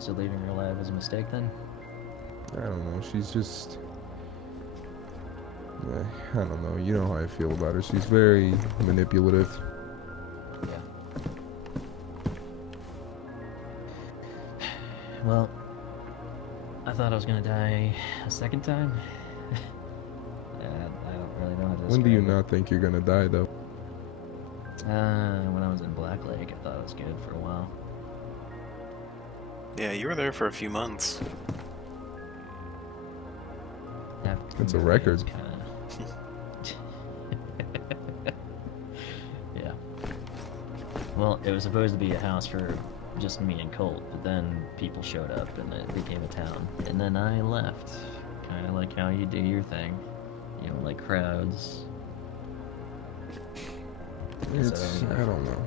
So leaving her alive was a mistake then? I don't know. She's just. I don't know. You know how I feel about her. She's very manipulative. Yeah. Well, I thought I was gonna die a second time. I don't really know how to When do you describe it. not think you're gonna die, though? When I was in Black Lake, I thought it was good for a while. Yeah, you were there for a few months. After It's a Murray, it was record. kind of... Yeah. Well, it was supposed to be a house for just me and Colt, but then people showed up and it became a town. And then I left. Kind of like how you do your thing. You know, like crowds. It's. So, I don't know.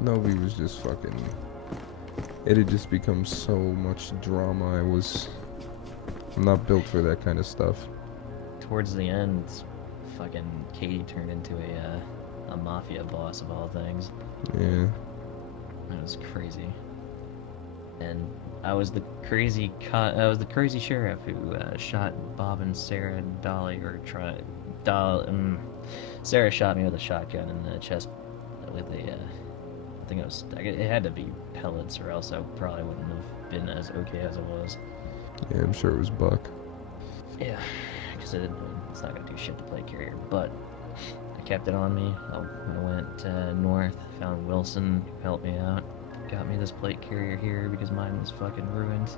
Nobody was just fucking. It had just become so much drama. I'm not built for that kind of stuff. towards the end, fucking Katie turned into a mafia boss of all things. Yeah. It was crazy. And I was the crazy sheriff who shot Bob and Sarah Dolly or tried. Sarah shot me with a shotgun in the chest with a. I think it had to be pellets, or else I probably wouldn't have been as okay as I was. Yeah, I'm sure it was Buck. Yeah, because it's not gonna do shit to play carrier, but I kept it on me. I went north, found Wilson, who helped me out, got me this plate carrier here because mine was fucking ruined.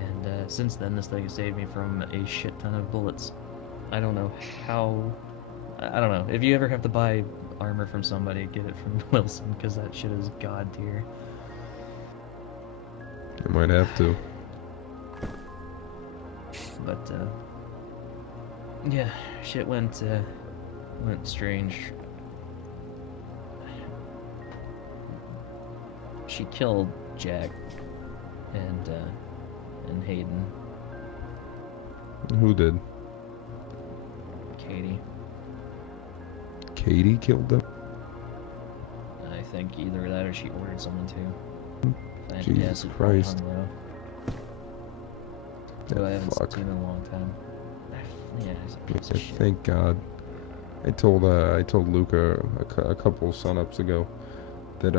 And since then, this thing has saved me from a shit ton of bullets. I don't know how. I don't know. If you ever have to buy armor from somebody, get it from Wilson because that shit is god tier. I might have to. But yeah, shit went strange. She killed Jack and Hayden. Who did? Katie. Katie killed them? I think either that or she ordered someone to. If I had to Jesus guess, it's probably Christ. hung low. That Who I haven't fuck. seen in a long time. Yeah, he's a piece Yeah, of shit. thank God. I told Luca a couple sunups ago that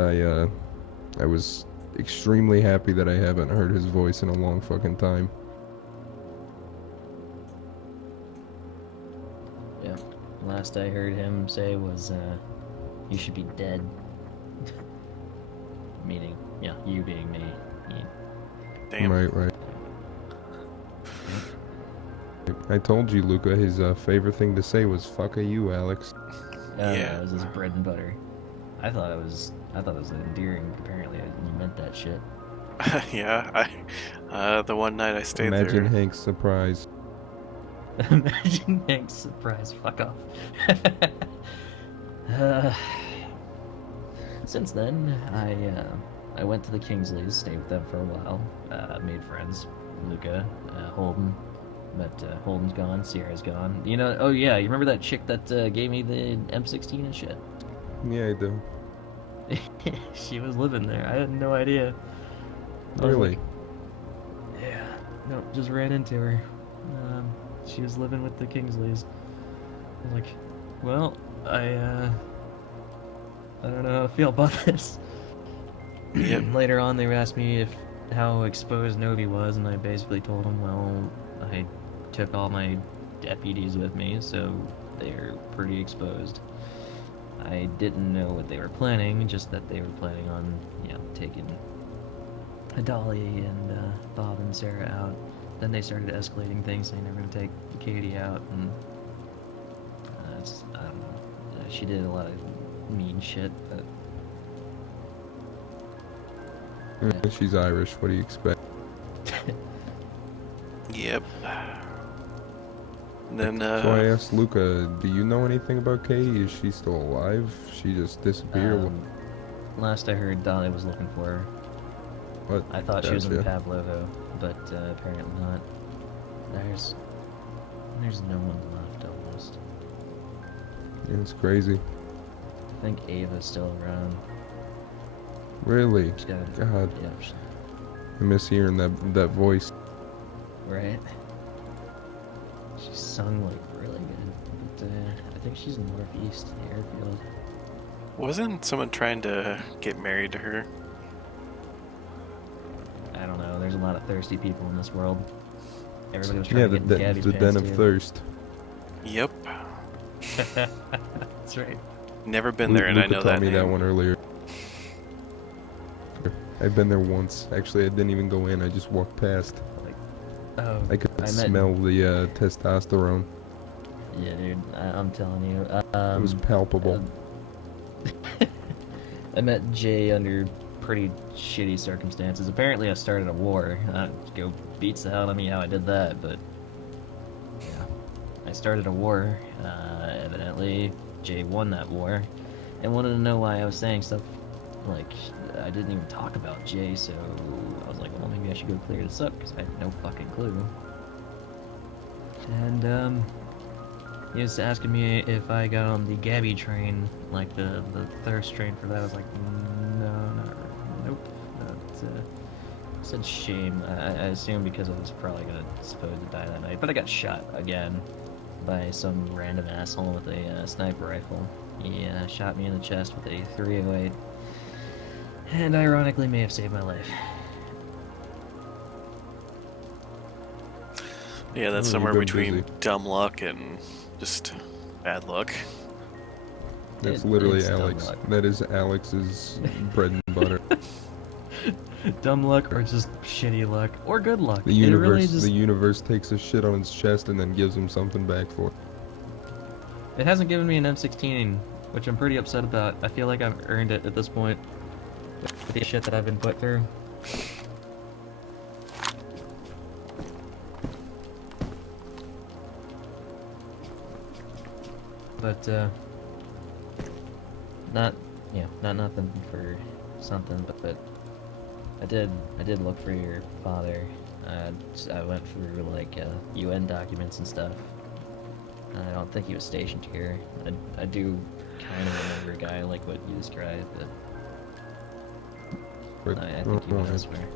I was extremely happy that I haven't heard his voice in a long fucking time. Yeah. Last I heard him say was, you should be dead. Meaning, yeah, you being me. Damn. Right. I told you, Luca, his favorite thing to say was "fuck a you, Alex." Yeah, Yeah. it was his bread and butter. I thought it was endearing. Apparently, you meant that shit. Yeah, the one night I stayed Imagine there. Hank's surprise. Imagine Hank's surprise. Fuck off. uh, since then, I went to the Kingsleys, stayed with them for a while, made friends. Luca, Holden, but Holden's gone, Sierra's gone. You know, oh yeah, you remember that chick that gave me the M16 and shit? Yeah, I do. She was living there. I had no idea. I was Really? like, yeah, no, just ran into her. She was living with the Kingsleys. I was like, well, I don't know how to feel about this. Yep. Later on, they asked me how exposed Novi was, and I basically told them, well, I took all my deputies with me, so they're pretty exposed. I didn't know what they were planning, just that they were planning on, taking Dolly and Bob and Sarah out. Then they started escalating things, saying they were going to take Katie out, and I don't know. She did a lot of mean shit, but yeah. She's Irish. What do you expect? Yep. And then, So I asked Luca, "Do you know anything about Katie? Is she still alive? She just disappeared." Last I heard, Dolly was looking for her. What? I thought she was in Gotcha. Pavlovo, but apparently not. There's no one left almost. Yeah, it's crazy. I think Ava's still around. Really? She's got God. yeah. I miss hearing that voice. Right? She sung like really good, but I think she's northeast of the airfield. Wasn't someone trying to get married to her? I don't know. There's a lot of thirsty people in this world. Everybody was Yeah, trying to get in Gabby's the den pants of too. thirst. Yep. That's right. Never been there, and I Luca know taught that me that name. one earlier. I've been there once. Actually, I didn't even go in. I just walked past. Like, oh, I could I met. smell the testosterone. Yeah, dude. I'm telling you. It was palpable. I met Jay under pretty shitty circumstances. Apparently, I started a war. Go beats the hell out of me how I did that, but yeah, I started a war. Evidently, Jay won that war, and wanted to know why I was saying stuff like I didn't even talk about Jay. So I was like, well, maybe I should go clear this up because I had no fucking clue. And he was asking me if I got on the Gabby train, like the thirst train for that. I was like, no, not really. Nope. Said shame. I assume because I was probably supposed to die that night. But I got shot again by some random asshole with a sniper rifle. He shot me in the chest with a 308. And ironically may have saved my life. Yeah, that's Oh, somewhere you've been between busy. dumb luck and just bad luck. That's literally It's dumb Alex. luck. That is Alex's bread and butter. Dumb luck or just shitty luck or good luck. The It really just... universe takes a shit on its chest and then gives him something back for it. It hasn't given me an M16, which I'm pretty upset about. I feel like I've earned it at this point with the shit that I've been put through. But not nothing for something, but I did look for your father. I went through like UN documents and stuff. I don't think he was stationed here. I do kind of remember a guy like what you described, but But I think he went elsewhere.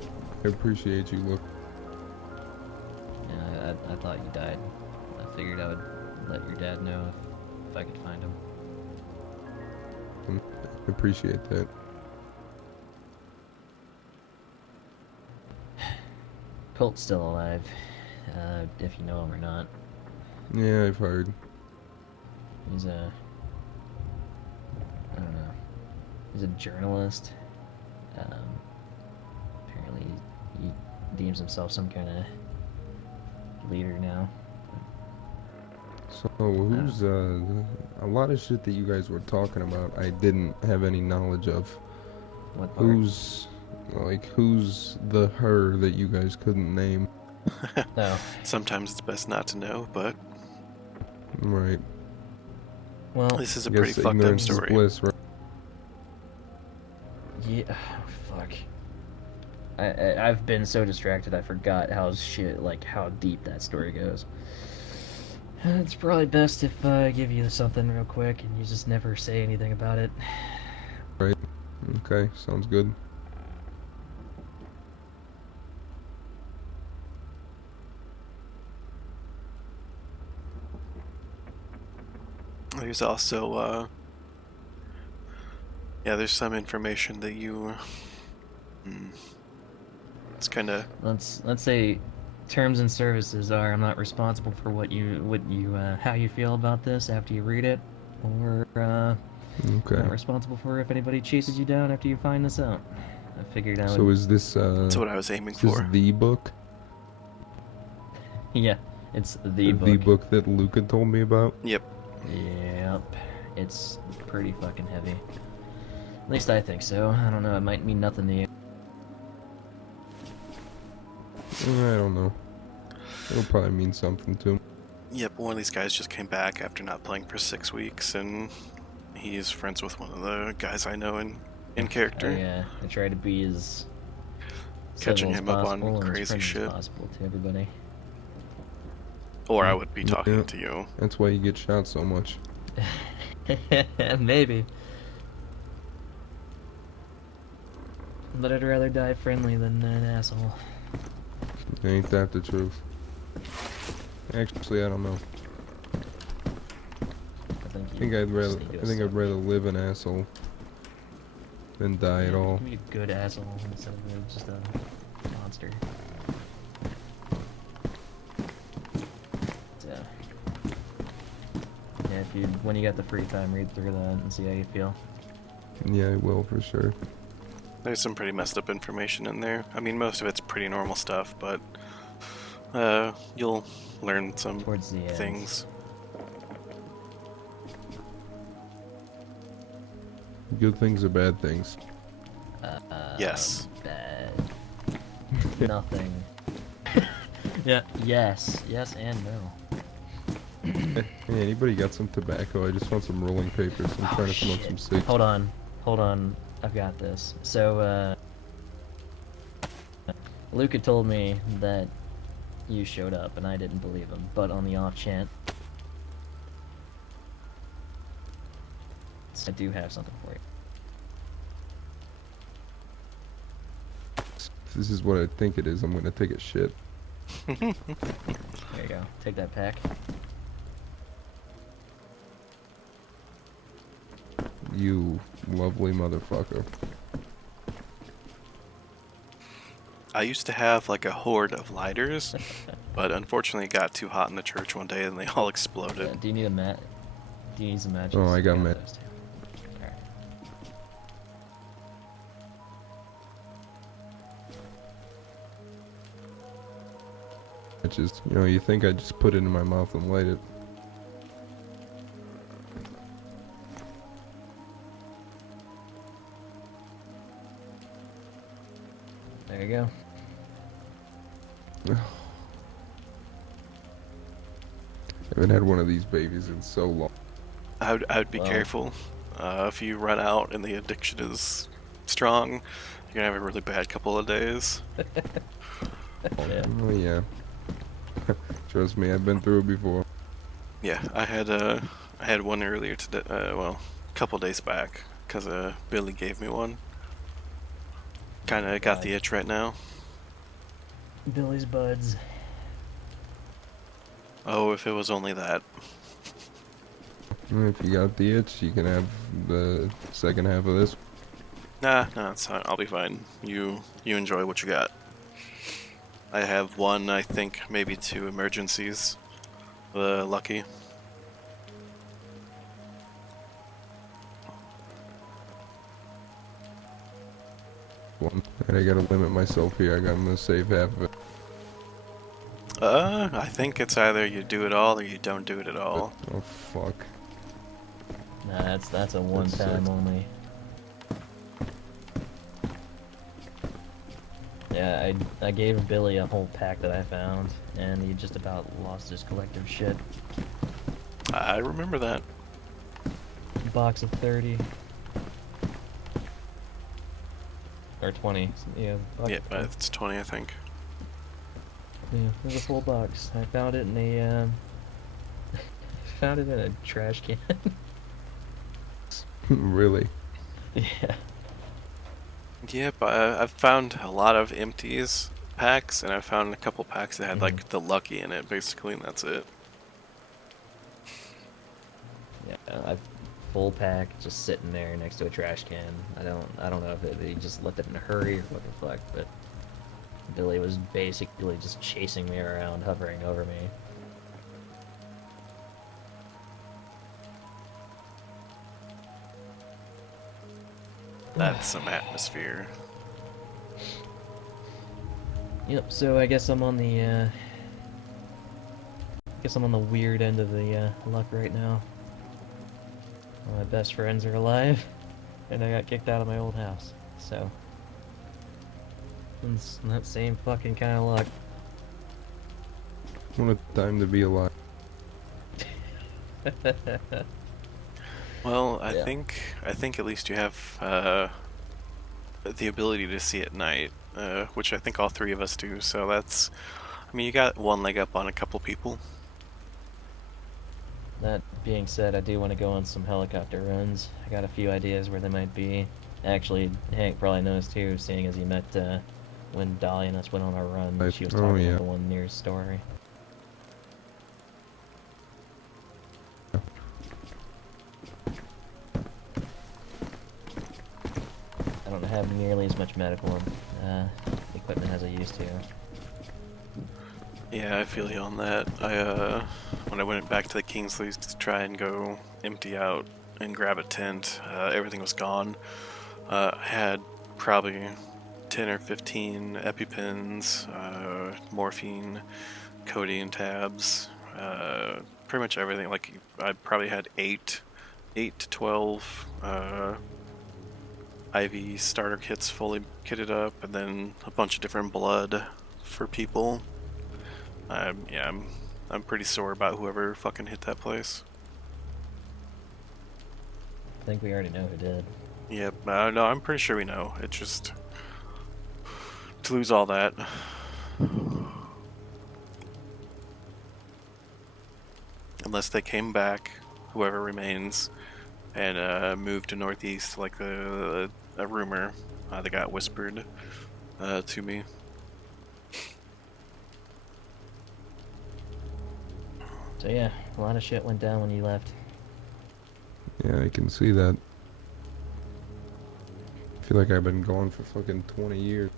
I appreciate you, look. Yeah, I thought you died. I figured I would let your dad know if I could find him. I appreciate that. Colt's still alive, if you know him or not. Yeah, I've heard. He's a... I don't know. He's a journalist. Apparently he deems himself some kind of leader now. So who's a lot of shit that you guys were talking about I didn't have any knowledge of. What part? Who's the her that you guys couldn't name? No. Sometimes it's best not to know, but Right. Well, this is a I pretty guess fucked up ignorance is story. bliss, right? yeah, fuck. I've been so distracted I forgot how deep that story goes. It's probably best if I give you something real quick and you just never say anything about it. Right. Okay, sounds good. There's also, yeah, there's some information that you, it's kind of, Let's say terms and services are I'm not responsible for how you feel about this after you read it, or Okay. not responsible for if anybody chases you down after you find this out. I figured I would. So is this that's what I was aiming is this for. the book? Yeah, it's the The book. book that Luca told me about? Yep. Yep, it's pretty fucking heavy. At least I think so. I don't know. It might mean nothing to you. I don't know. It'll probably mean something to him. Yep, one of these guys just came back after not playing for 6 weeks, and he's friends with one of the guys I know in character. I try to be as Catching civil him as up on possible and as crazy friendly shit. as possible to everybody. Or I would be talking Yeah. to you. That's why you get shot so much. Maybe. But I'd rather die friendly than an asshole. Ain't that the truth? Actually, I don't know. I think I think you I'd rather. just need to I think I'd accept rather it. live an asshole than die at Yeah, you all. can be a good asshole instead of just a monster. So, yeah, when you got the free time, read through that and see how you feel. Yeah, I will for sure. There's some pretty messed up information in there. I mean, most of it's pretty normal stuff, but you'll learn some Towards the end. things. Good things or bad things? Yes. Bad. Nothing. Yeah. Yes. Yes and no. Hey, anybody got some tobacco? I just want some rolling papers. I'm trying to smoke some cigs. Hold on. I've got this. So, Luca told me that you showed up, and I didn't believe him. But on the off chance, I do have something for you. If this is what I think it is, I'm gonna take a shit. There you go. Take that pack. You lovely motherfucker. I used to have like a horde of lighters, but unfortunately it got too hot in the church one day and they all exploded. Do you need a mat? Do you need some matches? Oh, I got those too. Alright. It's just, you think I just put it in my mouth and light it. There you go. I haven't had one of these babies in so long. I would be Well. careful. If you run out and the addiction is strong, you're gonna have a really bad couple of days. Yeah. Oh yeah. Trust me, I've been through it before. Yeah, I had one earlier today. Well, a couple days back, because Billy gave me one. Kind of got the itch right now. Billy's buds. Oh, if it was only that. If you got the itch, you can have the second half of this. Nah, it's fine. I'll be fine. You enjoy what you got. I have one, I think, maybe two emergencies. Lucky. One. And I gotta limit myself here. I'm gonna save half of it. I think it's either you do it all or you don't do it at all. Oh fuck. Nah, that's a one time sucks. only. Yeah, I gave Billy a whole pack that I found, and he just about lost his collective shit. I remember that. Box of 30. Or 20. Yeah, box Yeah, of but 20. it's 20, I think. Yeah, it was a full box. I found it in a, found it in a trash can. Really? Yeah. Yep, I've found a lot of empties packs, and I found a couple packs that had like the Lucky in it, basically, and that's it. Yeah, I've full pack just sitting there next to a trash can. I don't know if he just left it in a hurry or what the fuck, but Billy was basically just chasing me around, hovering over me. That's some atmosphere. Yep, so I guess I'm on the weird end of the luck right now. My best friends are alive, and I got kicked out of my old house. So it's that same fucking kind of luck. What a time to be alive. Well, Yeah. I think at least you have the ability to see at night, which I think all three of us do. So that's, I mean, you got one leg up on a couple people. That being said, I do want to go on some helicopter runs. I got a few ideas where they might be, Actually, Hank probably knows too, seeing as he met when Dolly and us went on our run. Right. She was Oh, talking yeah. about the one near story. I don't have nearly as much medical equipment as I used to. Yeah, I feel you on that. When I went back to the Kingsleys to try and go empty out and grab a tent, everything was gone. I had probably 10 or 15 EpiPens, morphine, codeine tabs, pretty much everything. Like I probably had 8 to 12 IV starter kits fully kitted up, and then a bunch of different blood for people. Yeah, I'm pretty sore about whoever fucking hit that place. I think we already know who did. Yep, no, I'm pretty sure we know. It's just to lose all that. Unless they came back, whoever remains, and moved to Northeast, like a rumor that got whispered to me. So yeah, a lot of shit went down when you left. Yeah, I can see that. I feel like I've been gone for fucking 20 years.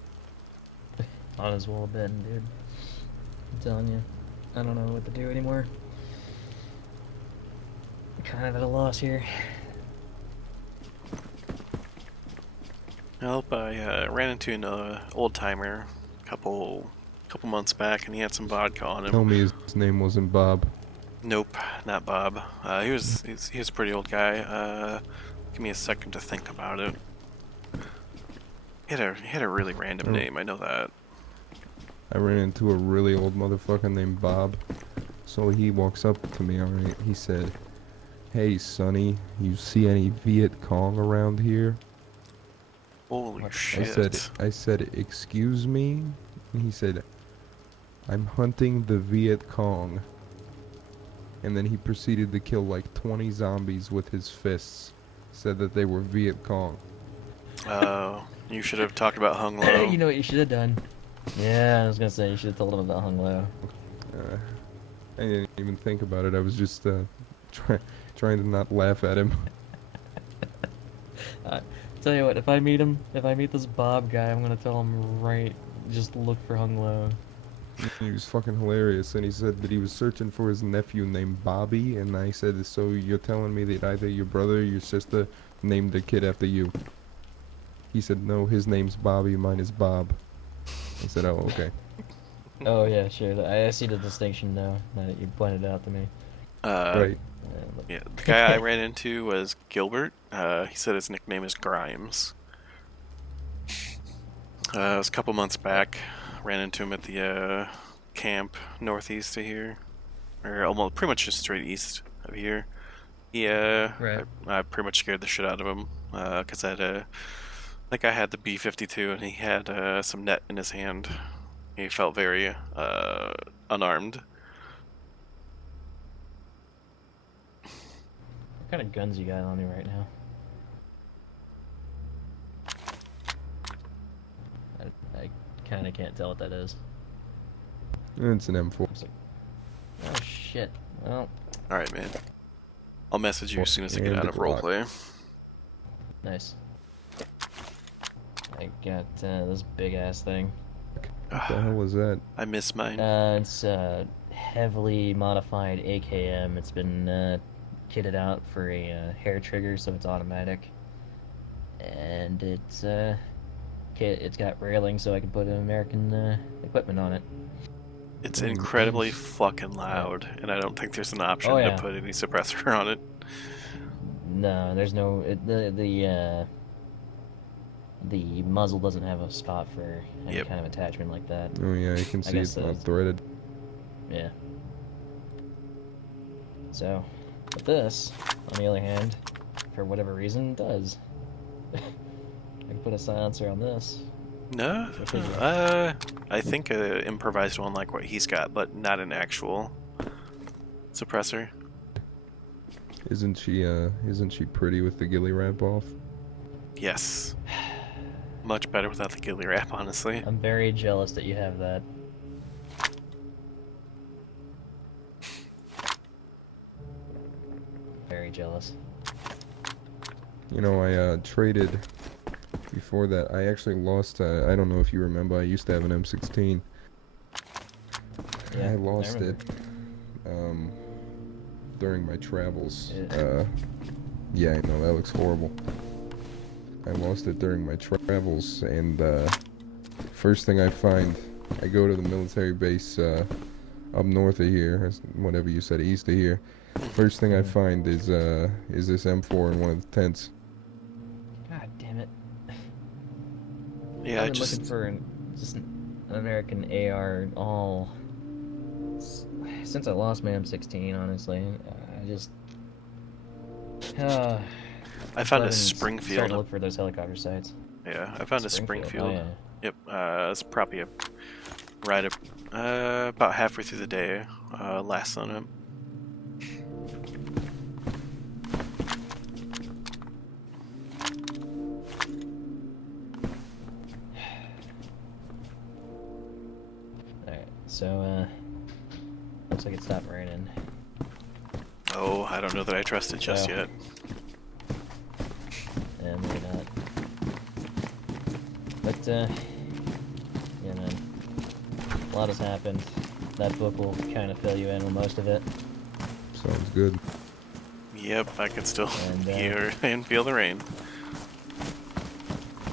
Might as well have been, dude. I'm telling you, I don't know what to do anymore. I'm kind of at a loss here. Nope, I ran into an old timer a couple months back, and he had some vodka on him. Tell me his name wasn't Bob. Nope, not Bob. He was a pretty old guy. Give me a second to think about it. He had a really random name. I know that. I ran into a really old motherfucker named Bob. So he walks up to me, alright, he said, "Hey, Sonny, you see any Viet Cong around here?" Holy What? shit! I said, "Excuse me?" And he said, "I'm hunting the Viet Cong." And then he proceeded to kill like 20 zombies with his fists. Said that they were Viet Cong. You should have talked about Hung Lo. You know what you should have done? Yeah, I was gonna say you should have told him about Hung Lo. I didn't even think about it. I was just trying to not laugh at him. Tell you what, if I meet this Bob guy, I'm gonna tell him right, just look for Hung Lo. He was fucking hilarious, and he said that he was searching for his nephew named Bobby, and I said, "So you're telling me that either your brother or your sister named the kid after you?" He said, "No, his name's Bobby, mine is Bob." I said, "Oh, okay." Oh yeah, sure. I see the distinction now that you pointed out to me. Right. Yeah, the guy I ran into was Gilbert. He said his nickname is Grimes. It was a couple months back. Ran into him at the camp northeast of here, or almost pretty much just straight east of here. Right. I pretty much scared the shit out of him because I think I had the B-52 and he had some net in his hand. He felt very unarmed. What kind of guns you got on you right now? I kind of can't tell what that is. It's an M4. Oh shit. Well, Alright, man. I'll message you as soon as I get And out a of Glock. roleplay. nice. I got this big ass thing. What the hell was that? I miss mine. It's a heavily modified AKM. It's been kitted out for a hair trigger, so it's automatic. And it's got railing, so I can put American equipment on it. It's incredibly fucking loud, and I don't think there's an option Oh, yeah. to put any suppressor on it. No, there's no the muzzle doesn't have a spot for any Yep. kind of attachment like that. Oh yeah, you can I see guess it's not that's- threaded. Yeah. So, but this, on the other hand, for whatever reason, does. I can put a silencer on this. No, Okay. I think an improvised one like what he's got, but not an actual suppressor. Isn't she pretty with the ghillie wrap off? Yes. Much better without the ghillie wrap, honestly. I'm very jealous that you have that. Very jealous. You know, I traded before that. I actually lost. I don't know if you remember. I used to have an M16. Yeah, I lost remember. it um, during my travels. Yeah. Yeah, I know that looks horrible. I lost it during my travels, and first thing I find, I go to the military base up north of here, whatever you said, east of here. First thing I find is this M4 in one of the tents. God damn it. Yeah, I've I been looking just for just an American AR all since I lost my M16. Honestly, I just uh, I that's why found I've a been starting Springfield. to look for those helicopter sites. Yeah, I found a Springfield. Oh Springfield. yeah. Yep, it's probably a right up about halfway through the day. Last on it. All right. So looks like it stopped raining. Oh, I don't know that I trust it just So yet. yeah, maybe not. But yeah, man, a lot has happened. That book will kind of fill you in with most of it. Sounds good. Yep, I can still And hear and feel the rain.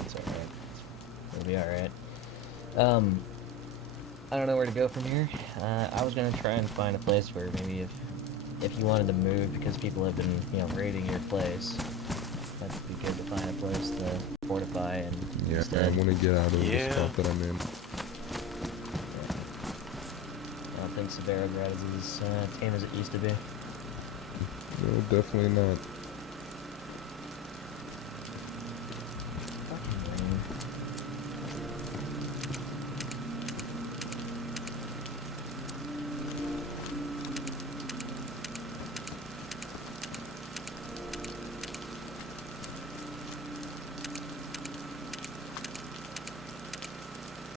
it's alright. It'll be alright. I don't know where to go from here. I was gonna try and find a place where maybe if you wanted to move because people have been, raiding your place, that'd be good to find a place to fortify and Yeah, instead. I want to get out of the Yeah. spot that I'm in. I don't think Severograd is as tame as it used to be. No, definitely not.